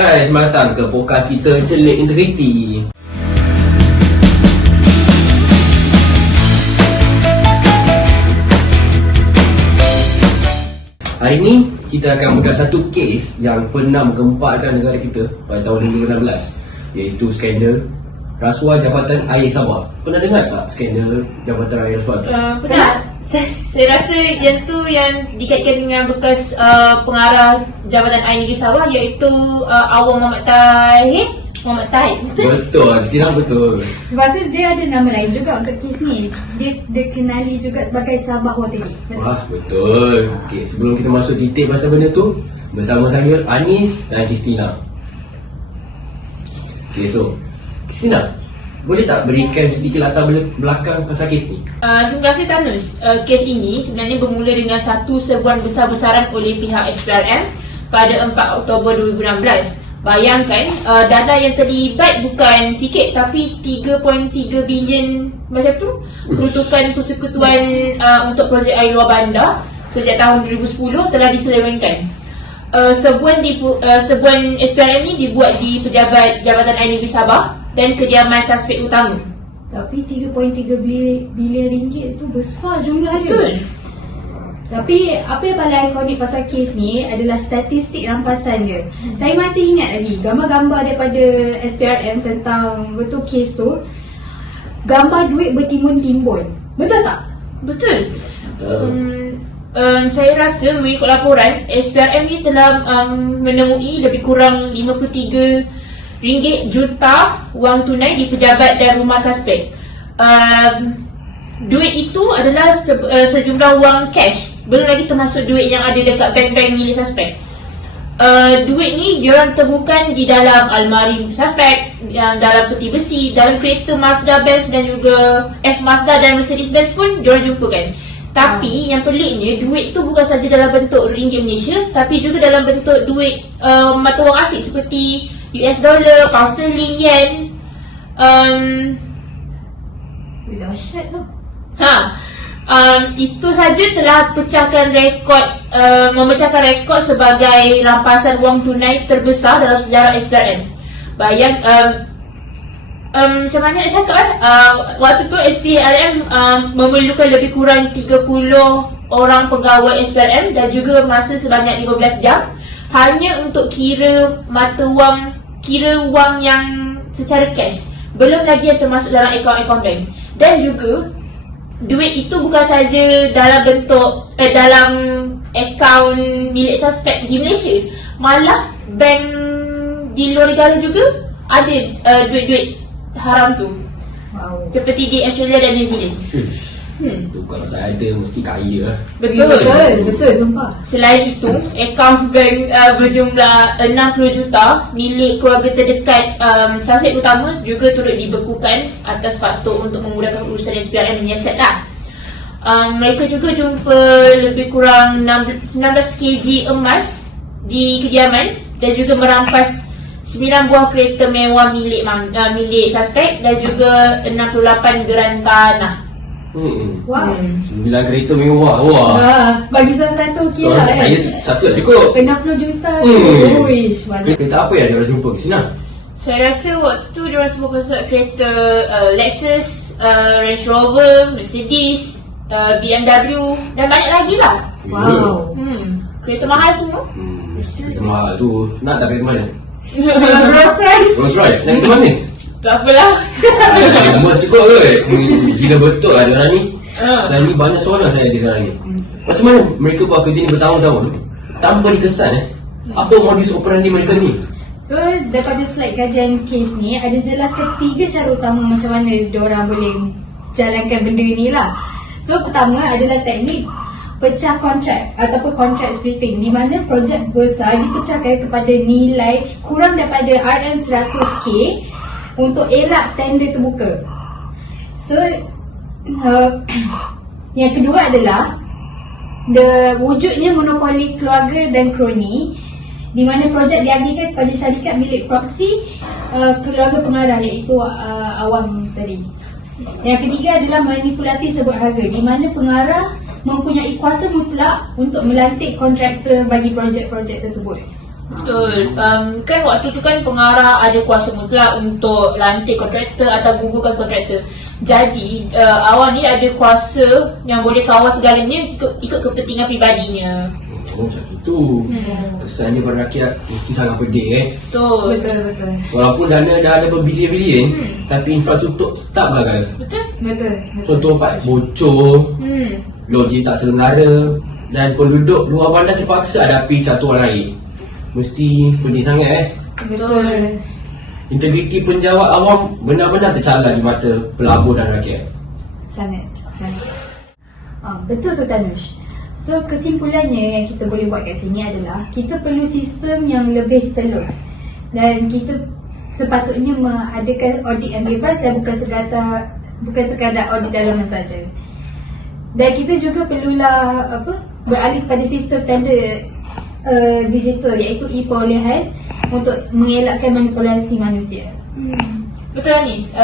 Hai, selamat datang ke podcast kita Celik Integriti. Hari ini kita akan bedah satu kes yang pernah menggemparkan negara kita pada tahun 2016, iaitu skandal rasuah Jabatan Air Sabah. Pernah dengar tak skandal Jabatan Air Sabah? Pernah. Saya rasa yang tu yang dikaitkan dengan bekas pengarah Jabatan Air Negeri Sabah, iaitu Awang Muhammad Tahir. Betul, sekarang betul. Lepas tu dia ada nama lain juga untuk kes ni. Dia dikenali juga sebagai Sabah Watergate. Betul? Wah, betul. Okey, sebelum kita masuk detail pasal benda tu, bersama saya Anis dan Kristina. Okey, so Kristina, boleh tak berikan sedikit latar belakang pasal kes ni? Terima kasih Tanus. Kes ini sebenarnya bermula dengan satu serbuan besar-besaran oleh pihak SPRM pada 4 Oktober 2016. Bayangkan, dana yang terlibat bukan sikit tapi 3.3 bilion macam tu peruntukan persekutuan untuk projek air luar bandar sejak tahun 2010 telah diselewengkan. Serbuan SPRM ni dibuat di Pejabat Jabatan Air Negeri Sabah dan kediaman suspek utama. Tapi 3.3 bilion ringgit tu besar jumlah dia. Betul. Tapi apa yang paling ikonik pasal kes ni adalah statistik rampasan dia. Saya masih ingat lagi gambar-gambar daripada SPRM tentang betul kes tu. Gambar duit bertimbun-timbun. Betul tak? Betul. Saya rasa mengikut laporan, SPRM ni telah menemui lebih kurang 53 ringgit juta wang tunai di pejabat dan rumah suspek. Duit itu adalah sejumlah wang cash, belum lagi termasuk duit yang ada dekat bank-bank milik suspek. Duit ni diorang temukan di dalam almari suspek, dalam peti besi, dalam kereta Mazda Benz dan juga Mazda dan Mercedes Benz pun diorang jumpakan. Tapi yang peliknya, duit tu bukan saja dalam bentuk ringgit Malaysia, tapi juga dalam bentuk duit mata wang asing seperti US dollar, pound sterling, yen. Dahsyat tu. Itu saja telah memecahkan rekod sebagai rampasan wang tunai terbesar dalam sejarah SPRM. Macam mana nak cakap waktu tu SPRM memerlukan lebih kurang 30 orang pegawai SPRM dan juga masa sebanyak 15 jam hanya untuk kira wang yang secara cash, belum lagi yang termasuk dalam akaun-akaun bank. Dan juga duit itu bukan saja dalam bentuk dalam akaun milik suspek di Malaysia, malah bank di luar negara juga ada duit-duit haram tu. Wow. Seperti di Australia dan New Zealand. Tu kalau saya ada mesti kaya lah. Betul, sumpah. Selain itu, akaun bank berjumlah 60 juta milik keluarga terdekat suspek utama juga turut dibekukan atas faktor untuk memudahkan urusan SPRM menyiasat lah. Mereka juga jumpa lebih kurang 19 kg emas di kediaman dan juga merampas 9 buah kereta mewah milik suspek dan juga 68 geran tanah. Wow. 9 kereta mewah. Wah. Bagi satu okey So, lah saya satu tak cukup. 60 juta tu. Uish, banyak. Kereta apa yang dia orang jumpa ke sini? Saya rasa waktu tu diorang semua pasal kereta Lexus, Range Rover, Mercedes, BMW dan banyak lagi lah. Wow. Kereta mahal semua. Kereta mahal tu. Nak tak kereta mana? Rolls Royce. Rolls Royce. Nak kereta mana? Tak apalah. Nombor cukup ke? Gila betul ada orang ni. Dan ni banyak soalan saya ada sekarang ni. Macam mana mereka buat kerja ni bertahun-tahun tanpa dikesan Apa modus operandi mereka ni? So, daripada slide kajian kes ni, ada jelaskan 3 cara utama macam mana diorang boleh jalankan benda ni lah. So, pertama adalah teknik pecah kontrak ataupun contract splitting, di mana projek besar dipecahkan kepada nilai kurang daripada RM100K untuk elak tender terbuka. So, yang kedua adalah wujudnya monopoli keluarga dan kroni, di mana projek diagihkan kepada syarikat milik proksi keluarga pengarah, iaitu Awang tadi. Yang ketiga adalah manipulasi sebut harga, di mana pengarah mempunyai kuasa mutlak untuk melantik kontraktor bagi projek-projek tersebut. Betul. Kan waktu tu kan pengarah ada kuasa mutlak untuk lantik kontraktor atau gugurkan kontraktor. Jadi awak ni ada kuasa yang boleh kawal segalanya ikut kepentingan pribadinya. Macam itu. Kesannya pada rakyat mesti sangat pedih Betul. Betul. Walaupun dana dah ada berbilion-bilion, tapi infrastruktur tak berlaga. Betul. Contoh Pak bocor, logik tak selenggara, dan penduduk luar bandar terpaksa hadapi catuan air. Mesti pedih sangat Betul. Integriti penjawat awam benar-benar tercalar di mata pelabur dan rakyat. Sangat. Betul tu Tanush. So kesimpulannya yang kita boleh buat kat sini adalah kita perlu sistem yang lebih telus dan kita sepatutnya mengadakan audit yang bebas dan bukan sekadar audit dalaman saja. Dan kita juga perlulah beralih pada sistem tender digital iaitu e-perolehan untuk mengelakkan manipulasi manusia. Betul Anis.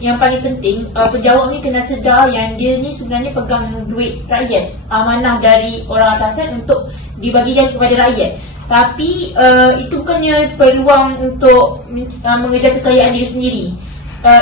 Yang paling penting penjawat ni kena sedar yang dia ni sebenarnya pegang duit rakyat, amanah dari orang atasan untuk dibagikan kepada rakyat. Tapi itu bukannya peluang untuk mengejar kekayaan diri sendiri.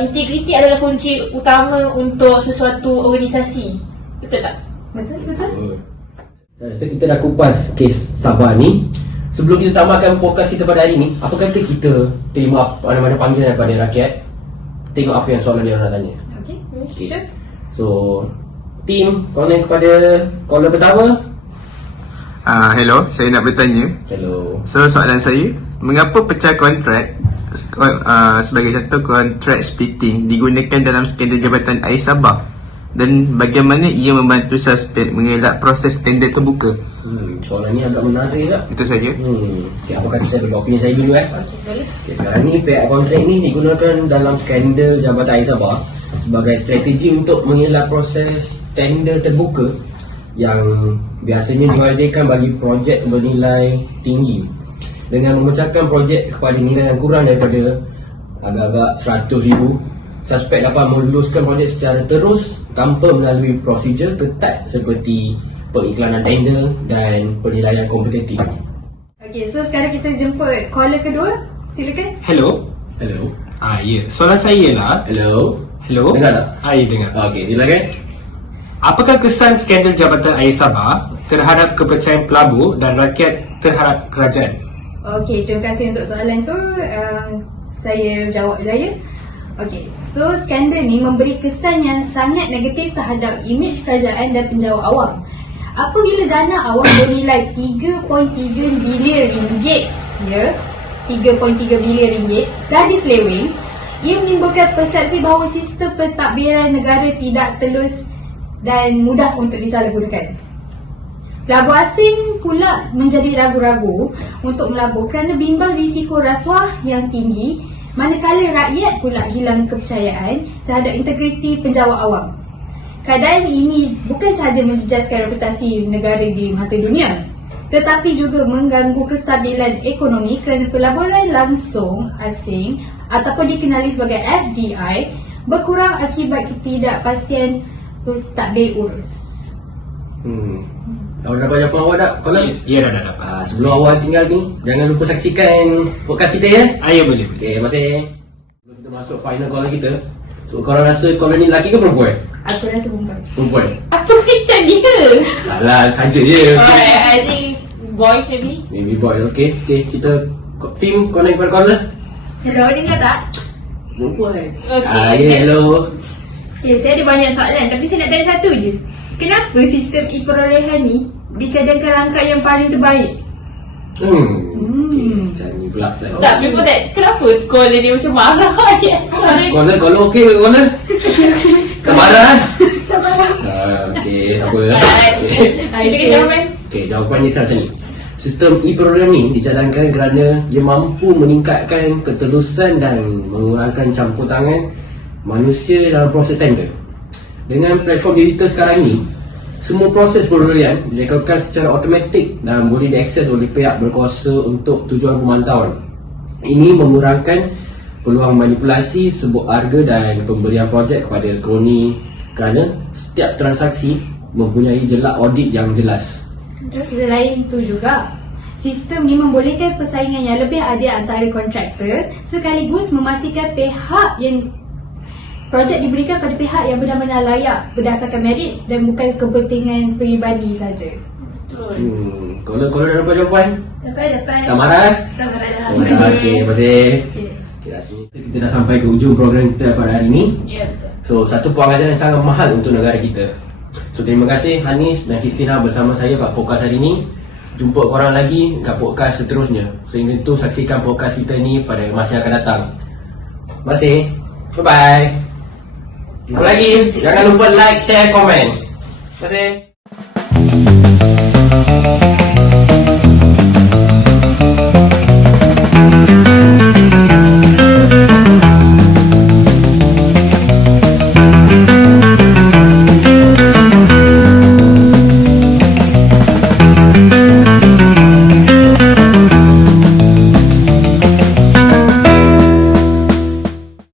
Integriti adalah kunci utama untuk sesuatu organisasi. Betul tak? Betul. So, kita dah kupas kes Sabah ni. Sebelum kita tamatkan podcast kita pada hari ni, apa kata kita terima mana-mana panggilan daripada rakyat, tengok apa yang soalan dia orang tanya. Okay. Sure. So, team, connect kepada caller pertama. Hello, saya nak bertanya. Hello. So soalan saya, mengapa pecah kontrak sebagai contoh kontrak splitting digunakan dalam skandal Jabatan Air Sabah? Dan bagaimana ia membantu suspek mengelak proses tender terbuka? Soalan ni agak menarik tak? Itu saja. Okay, apa kata saya bagi opini saya dulu Boleh. Okay, sekarang ni pihak kontrak ni digunakan dalam skandal Jabatan Air Sabah sebagai strategi untuk mengelak proses tender terbuka yang biasanya diwajibkan bagi projek bernilai tinggi dengan memecahkan projek kepada nilai yang kurang daripada agak-agak 100,000. Suspek dapat meluluskan projek secara terus tanpa melalui prosedur ketat seperti pengiklanan tender dan penilaian kompetitif. Okay, so sekarang kita jemput caller kedua. Silakan. Hello. Hello. Ya. Soalan saya ialah, Hello. hello. Dengar tak? Ya, dengar. Okey, silakan. Apakah kesan skandal Jabatan Air Sabah terhadap kepercayaan pelabur dan rakyat terhadap kerajaan? Okay, terima kasih untuk soalan tu. Saya jawab dulu ya. Okay, so skandal ni memberi kesan yang sangat negatif terhadap imej kerajaan dan penjawat awam. Apabila dana awam bernilai 3.3 bilion ringgit, 3.3 bilion ringgit dah diseleweng, ia menimbulkan persepsi bahawa sistem pentadbiran negara tidak telus dan mudah untuk disalahgunakan. Pelabur asing pula menjadi ragu-ragu untuk melabur kerana bimbang risiko rasuah yang tinggi, manakala rakyat pula hilang kepercayaan terhadap integriti penjawat awam. Keadaan ini bukan sahaja menjejaskan reputasi negara di mata dunia, tetapi juga mengganggu kestabilan ekonomi kerana pelaburan langsung asing ataupun dikenali sebagai FDI berkurang akibat ketidakpastian pentadbir urus. Awak dah banyak awak tak? Kalau Ya, dah dapat. sebelum awak tinggal ni, jangan lupa saksikan podcast kita ya. Ya, boleh. Okey, terima kasih. Sebelum kita masuk final caller kita, so korang rasa caller ni lelaki ke perempuan? Aku rasa perempuan. Perempuan. Apa kaitan dia? Alah, saja je. I think boys maybe. Maybe boy. Okey, kita team connect kepada caller. Hello, dengar tak? Perempuan. Okey. Hello. Okay, saya ada banyak soalan tapi saya nak tanya satu je. Kenapa sistem e-perolehan ni dicadangkan langkah yang paling terbaik? Okey, macam ni pula. Tak, before that, kenapa caller dia macam marah? Sorry. Caller okey ke caller? Tak marah kan? Tak marah. Okey, tak apa. Silakan jawapan. Okey, jawapannya sekarang macam ni. Sistem e-program ni dicadangkan kerana dia mampu meningkatkan ketelusan dan mengurangkan campur tangan manusia dalam proses tender. Dengan platform digital sekarang ni, semua proses perolihan dilakukan secara automatik dan boleh diakses oleh pihak berkuasa untuk tujuan pemantauan. Ini mengurangkan peluang manipulasi sebut harga dan pemberian projek kepada kroni kerana setiap transaksi mempunyai jelak audit yang jelas. Selain itu juga, sistem ni membolehkan persaingan yang lebih adil antara kontraktor sekaligus memastikan pihak yang projek diberikan pada pihak yang benar-benar layak berdasarkan merit dan bukan kepentingan peribadi saja. Betul. Kalau dah dapat jawapan, Dapat. tak marah? Tak marah. Oh, dah. Okey, terima kasih. Okey. Okay, rasanya kita dah sampai ke ujung program kita pada hari ini. Ya, betul. So, satu pengajaran yang sangat mahal untuk negara kita. So, terima kasih Hanis dan Kristina bersama saya pada podcast hari ini. Jumpa korang lagi kat podcast seterusnya. Sehingga itu, saksikan podcast kita ni pada masa yang akan datang. Terima kasih. Bye-bye. Jumpa lagi. Jangan lupa like, share, komen. Terima kasih.